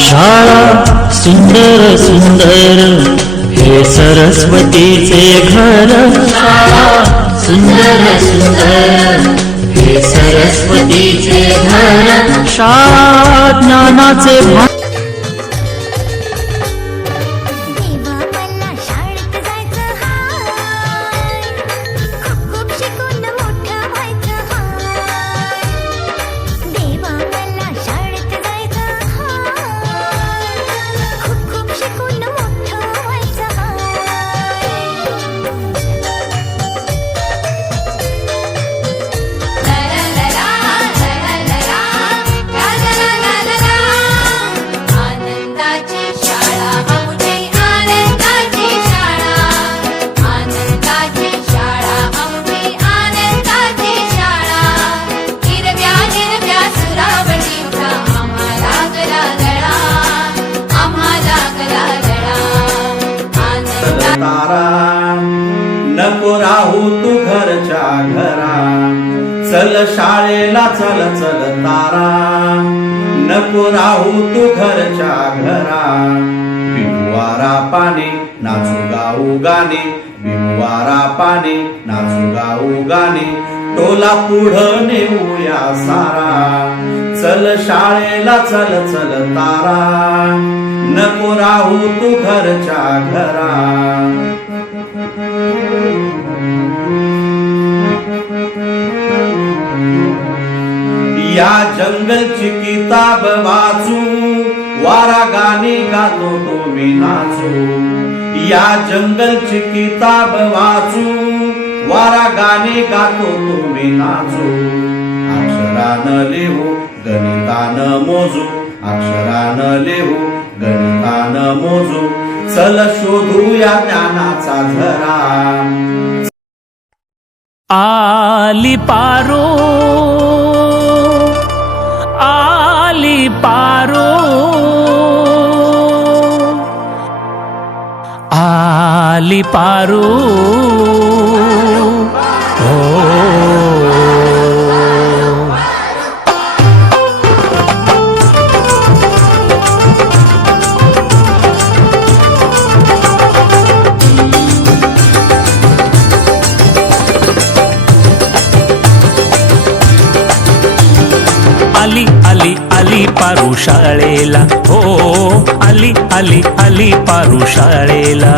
शाळा सुंदर सुंदर हे सरस्वतीचे घर शाळा सुंदर सुंदर हे सरस्वतीचे घर शाळा ज्ञानाचे तारा. नको राहू तू घरच्या घरा. चल शाळेला चल चल तारा. नको राहू तू घरच्या घरा. बिंबवारा पाणी नाचू गाऊ गाणे बिंबवारा पाणी नाचू गाऊ गाणे टोला पुढं नेऊया सारा. चल शाळेला चल चल तारा. नको राहू तू घरच्या घरा. या जंगलची किताब वाचू वारा गाणी गातो तो मी नाचू. या जंगलची किताब वाचू वारा गाणी गातो तो मी नाचू. अक्षरानं लिहू गणितान मोजू अक्षरान लिहू गणितान मोजू. चल शोधूया ज्ञानाचा झरा. आली पारो आली पारो. आली पारो. पारू शाळेला हो आली आली आली पारू शाळेला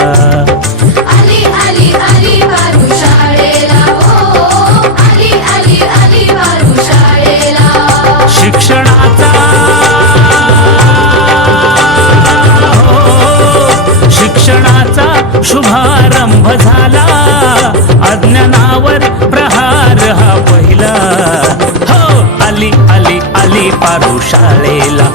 शिक्षणाचा हो, शिक्षणाचा शुभारंभ झाला. अज्ञानावर प्र आली पाडू शाळेला